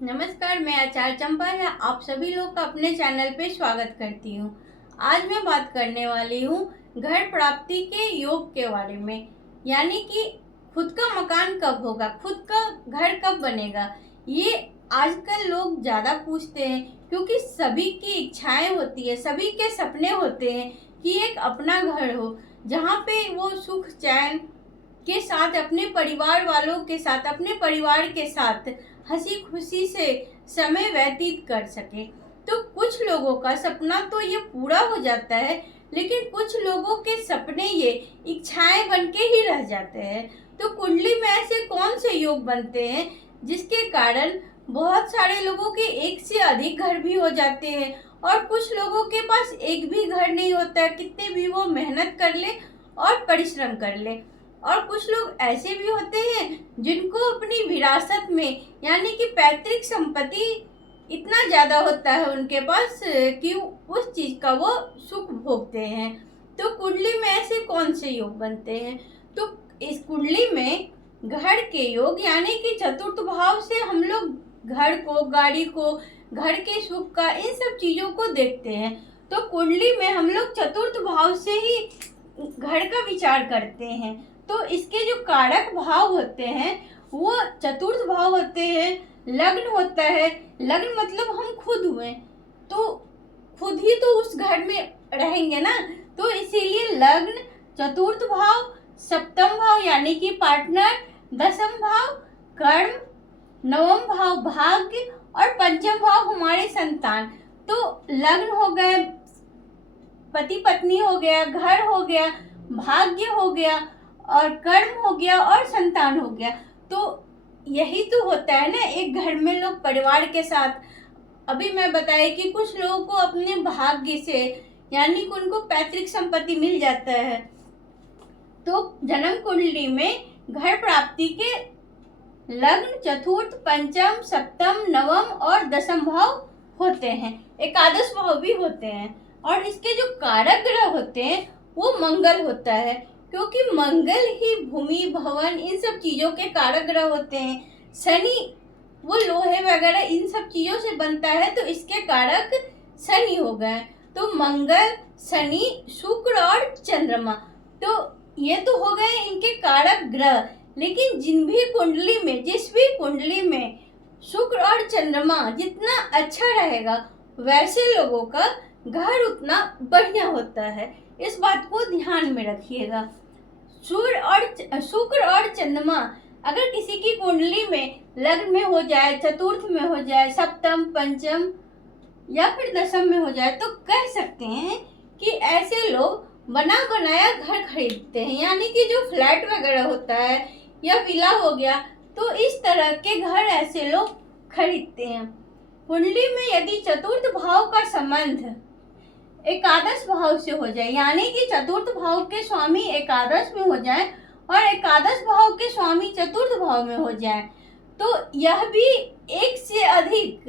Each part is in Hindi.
नमस्कार, मैं आचार्य चंपा है। आप सभी लोग का अपने चैनल पे स्वागत करती हूँ। आज मैं बात करने वाली हूँ घर प्राप्ति के योग के बारे में, यानी कि खुद का मकान कब होगा, खुद का घर कब बनेगा। ये आजकल लोग ज़्यादा पूछते हैं क्योंकि सभी की इच्छाएं होती है, सभी के सपने होते हैं कि एक अपना घर हो जहाँ पे वो सुख चैन के साथ अपने परिवार वालों के साथ, अपने परिवार के साथ हंसी खुशी से समय व्यतीत कर सके। तो कुछ लोगों का सपना तो ये पूरा हो जाता है, लेकिन कुछ लोगों के सपने ये इच्छाएं बन के ही रह जाते हैं। तो कुंडली में ऐसे कौन से योग बनते हैं जिसके कारण बहुत सारे लोगों के एक से अधिक घर भी हो जाते हैं, और कुछ लोगों के पास एक भी घर नहीं होता है, कितने भी वो मेहनत कर ले और परिश्रम कर ले। और कुछ लोग ऐसे भी होते हैं जिनको अपनी विरासत में, यानी कि पैतृक संपत्ति इतना ज्यादा होता है उनके पास कि उस चीज का वो सुख भोगते हैं। तो कुंडली में ऐसे कौन से योग बनते हैं? तो इस कुंडली में घर के योग, यानी कि चतुर्थ भाव से हम लोग घर को, गाड़ी को, घर के सुख का, इन सब चीजों को देखते हैं। तो कुंडली में हम लोग चतुर्थ भाव से ही घर का विचार करते हैं। तो इसके जो कारक भाव होते हैं वो चतुर्थ भाव होते हैं। लग्न होता है, लग्न मतलब हम खुद हुए, तो खुद ही तो उस घर में रहेंगे ना। तो इसीलिए लग्न, चतुर्थ भाव, सप्तम भाव यानी कि पार्टनर, दसम भाव कर्म, नवम भाव भाग्य और पंचम भाव हमारे संतान। तो लग्न हो गए, पति पत्नी हो गया, घर हो गया, भाग्य हो गया और कर्म हो गया और संतान हो गया। तो यही तो होता है ना एक घर में लोग परिवार के साथ। अभी मैं बताया कि कुछ लोगों को अपने भाग्य से, यानी कि उनको पैतृक संपत्ति मिल जाता है। तो जन्म कुंडली में घर प्राप्ति के लग्न, चतुर्थ, पंचम, सप्तम, नवम और दसम भाव होते हैं। एकादश भाव भी होते हैं। और इसके जो कारक ग्रह होते हैं वो मंगल होता है, क्योंकि मंगल ही भूमि, भवन, इन सब चीजों के कारक ग्रह होते हैं। शनि वो लोहे वगैरह इन सब चीजों से बनता है, तो इसके कारक शनि हो गए। तो मंगल, शनि, शुक्र और चंद्रमा, तो ये तो हो गए इनके कारक ग्रह। लेकिन जिस भी कुंडली में शुक्र और चंद्रमा जितना अच्छा रहेगा, वैसे लोगों का घर उतना बढ़िया होता है। इस बात को ध्यान में रखिएगा। शुक्र और चंद्रमा अगर किसी की कुंडली में लग्न में हो जाए, चतुर्थ में हो जाए, सप्तम, पंचम या फिर दसम में हो जाए, तो कह सकते हैं कि ऐसे लोग बना बनाया घर खरीदते हैं, यानी कि जो फ्लैट वगैरह होता है या विला हो गया, तो इस तरह के घर ऐसे लोग खरीदते हैं। कुंडली में यदि चतुर्थ भाव का संबंध एकादश भाव से हो जाए, यानी कि चतुर्थ भाव के स्वामी एकादश में हो जाए और एकादश भाव के स्वामी चतुर्थ भाव में हो जाए, तो यह भी एक से अधिक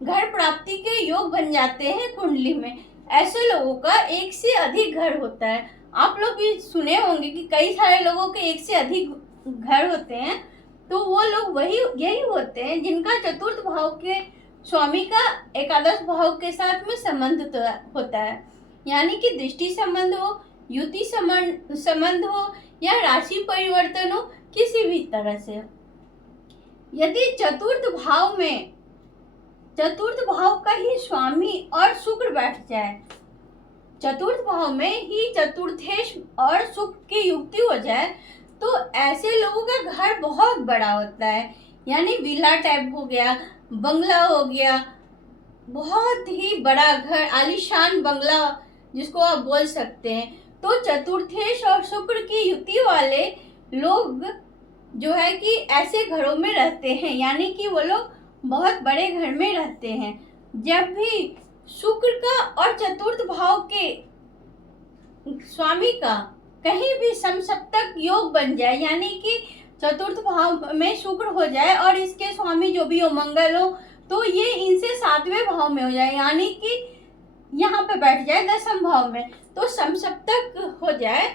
घर प्राप्ति के योग बन जाते हैं कुंडली में। ऐसे लोगों का एक से अधिक घर होता है। आप लोग भी सुने होंगे कि कई सारे लोगों के एक से अधिक घर होते हैं। तो वो लोग यही होते हैं जिनका चतुर्थ भाव के स्वामी का एकादश भाव के साथ में संबंध होता है, यानी कि दृष्टि संबंध हो, युति संबंध हो या राशि परिवर्तन हो, किसी भी तरह से। यदि चतुर्थ भाव का ही स्वामी और शुक्र बैठ जाए, चतुर्थ भाव में ही चतुर्थेश और सुख की युक्ति हो जाए, तो ऐसे लोगों का घर बहुत बड़ा होता है, यानी विला टाइप हो गया, बंगला हो गया, बहुत ही बड़ा घर, आलीशान बंगला जिसको आप बोल सकते हैं। तो चतुर्थेश और शुक्र की युति वाले लोग जो है कि ऐसे घरों में रहते हैं, यानी कि वो लोग बहुत बड़े घर में रहते हैं। जब भी शुक्र का और चतुर्थ भाव के स्वामी का कहीं भी समसप्तक योग बन जाए, यानी कि चतुर्थ भाव में शुक्र हो जाए और इसके स्वामी जो भी हो, मंगल हो, तो ये इनसे सातवें भाव में हो जाए, यानी कि यहाँ पे बैठ जाए दसम भाव में, तो समसप्तक हो जाए,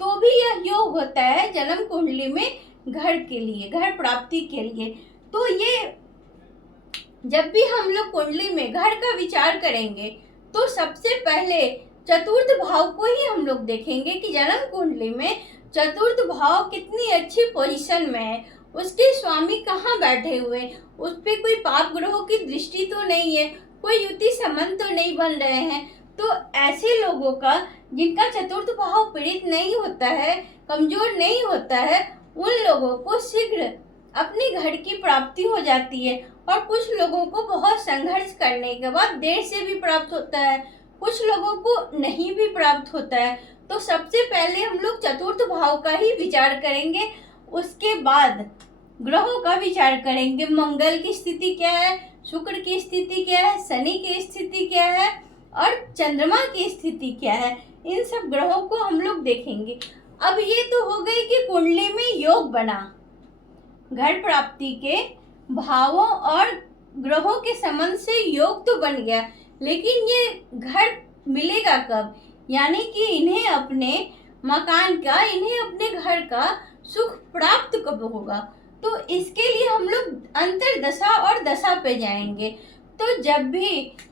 तो भी यह योग होता है जन्म कुंडली में घर के लिए, घर प्राप्ति के लिए। तो ये जब भी हम लोग कुंडली में घर का विचार करेंगे तो सबसे पहले चतुर्थ भाव को ही हम लोग देखेंगे कि जन्म कुंडली में चतुर्थ भाव कितनी अच्छी पोजीशन में है, उसके स्वामी कहाँ बैठे हुए, उस पे कोई पाप ग्रहों की दृष्टि तो नहीं है, कोई युति संबंध तो नहीं बन रहे हैं। तो ऐसे लोगों का जिनका चतुर्थ भाव पीड़ित नहीं होता है, कमजोर नहीं होता है, उन लोगों को शीघ्र अपने घर की प्राप्ति हो जाती है। और कुछ लोगों को बहुत संघर्ष करने के बाद देर से भी प्राप्त होता है, कुछ लोगों को नहीं भी प्राप्त होता है। तो सबसे पहले हम लोग चतुर्थ भाव का ही विचार करेंगे, उसके बाद ग्रहों का विचार करेंगे। मंगल की स्थिति क्या है, शुक्र की स्थिति क्या है, शनि की स्थिति क्या है और चंद्रमा की स्थिति क्या है, इन सब ग्रहों को हम लोग देखेंगे। अब ये तो हो गई कि कुंडली में योग बना, घर प्राप्ति के भावों और ग्रहों के संबंध से योग तो बन गया, लेकिन ये घर मिलेगा कब, यानी कि इन्हें अपने मकान का, इन्हें अपने घर का सुख प्राप्त कब होगा। तो इसके लिए हम लोग अंतर्दशा और दशा पे जाएंगे। तो जब भी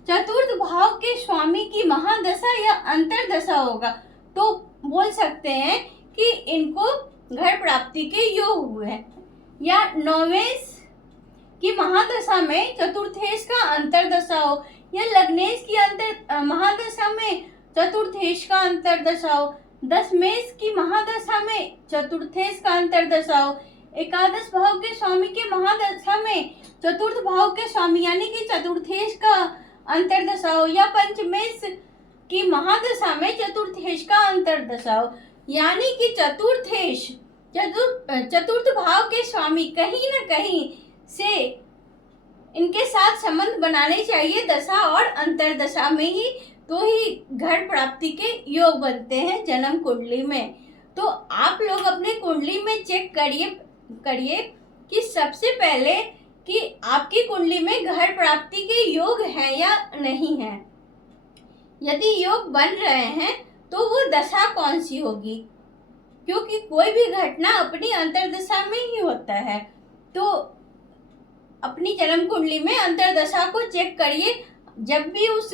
चतुर्थ भाव के स्वामी की महादशा या अंतर्दशा होगा तो बोल सकते हैं कि इनको घर प्राप्ति के योग हुए हैं। या नौवेश की महादशा में चतुर्थेश का अंतर्दशा हो, या लग्नेश की महादशा में चतुर्थेश का अंतर्दशा हो, दशमेश की महादशा में चतुर्थेश का अंतर्दशा हो, एकादश भाव के स्वामी के महादशा में चतुर्थ भाव के स्वामी यानी कि चतुर्थेश का अंतर्दशा हो, या पंचमेश की महादशा में चतुर्थेश का अंतर्दशा हो, यानी कि चतुर्थ भाव के स्वामी कहीं न कहीं से इनके साथ संबंध बनाने चाहिए दशा और अंतर्दशा में ही, तो ही घर प्राप्ति के योग बनते हैं जन्म कुंडली में। तो आप लोग अपने कुंडली में चेक करिए कि सबसे पहले कि आपकी कुंडली में घर प्राप्ति के योग हैं या नहीं हैं। यदि योग बन रहे हैं तो वो दशा कौन सी होगी, क्योंकि कोई भी घटना अपनी अंतर्दशा में ही होता है। तो अपनी जन्म कुंडली में अंतर्दशा को चेक करिए। जब भी उस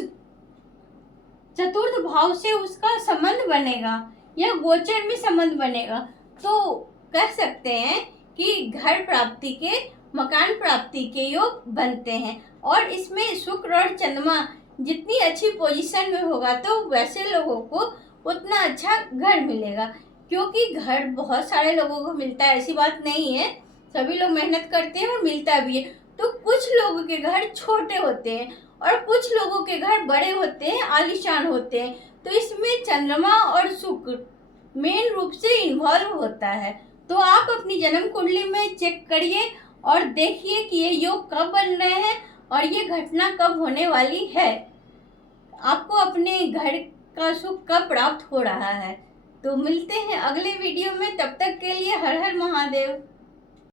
चतुर्थ भाव से उसका संबंध बनेगा या गोचर में संबंध बनेगा तो कह सकते हैं कि घर प्राप्ति के, मकान प्राप्ति के योग बनते हैं। और इसमें शुक्र और चंद्रमा जितनी अच्छी पोजीशन में होगा तो वैसे लोगों को उतना अच्छा घर मिलेगा, क्योंकि घर बहुत सारे लोगों को मिलता है, ऐसी बात नहीं है, सभी लोग मेहनत करते हैं और मिलता भी है। तो कुछ लोगों के घर छोटे होते हैं और कुछ लोगों के घर बड़े होते हैं, आलीशान होते हैं। तो इसमें चंद्रमा और शुक्र मेन रूप से इन्वॉल्व होता है। तो आप अपनी जन्म कुंडली में चेक करिए और देखिए कि ये योग कब बन रहे हैं और ये घटना कब होने वाली है, आपको अपने घर का सुख कब प्राप्त हो रहा है। तो मिलते हैं अगले वीडियो में, तब तक के लिए हर हर महादेव।